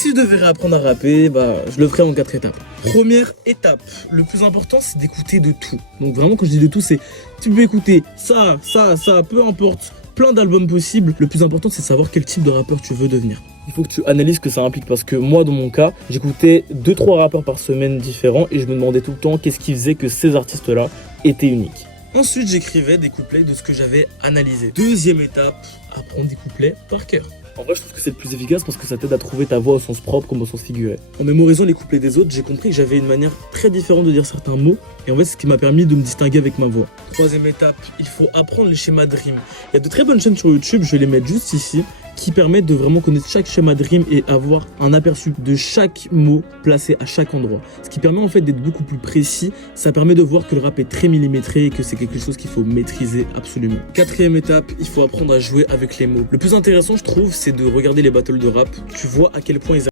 Si je devais réapprendre à rapper, je le ferais en 4 étapes. Première étape, le plus important c'est d'écouter de tout. Donc vraiment quand je dis de tout, c'est tu peux écouter ça, peu importe, plein d'albums possibles. Le plus important c'est de savoir quel type de rappeur tu veux devenir. Il faut que tu analyses ce que ça implique parce que moi dans mon cas, j'écoutais 2-3 rappeurs par semaine différents et je me demandais tout le temps qu'est-ce qui faisait que ces artistes-là étaient uniques. Ensuite, j'écrivais des couplets de ce que j'avais analysé. Deuxième étape, apprendre des couplets par cœur. En vrai, je trouve que c'est le plus efficace parce que ça t'aide à trouver ta voix au sens propre comme au sens figuré. En mémorisant les couplets des autres, j'ai compris que j'avais une manière très différente de dire certains mots et en fait, c'est ce qui m'a permis de me distinguer avec ma voix. Troisième étape, il faut apprendre les schémas de rime. Il y a de très bonnes chaînes sur YouTube, je vais les mettre juste ici, qui permettent de vraiment connaître chaque schéma de rime et avoir un aperçu de chaque mot placé à chaque endroit. Ce qui permet en fait d'être beaucoup plus précis, ça permet de voir que le rap est très millimétré et que c'est quelque chose qu'il faut maîtriser absolument. Quatrième étape, il faut apprendre à jouer avec les mots. Le plus intéressant je trouve, c'est de regarder les battles de rap. Tu vois à quel point ils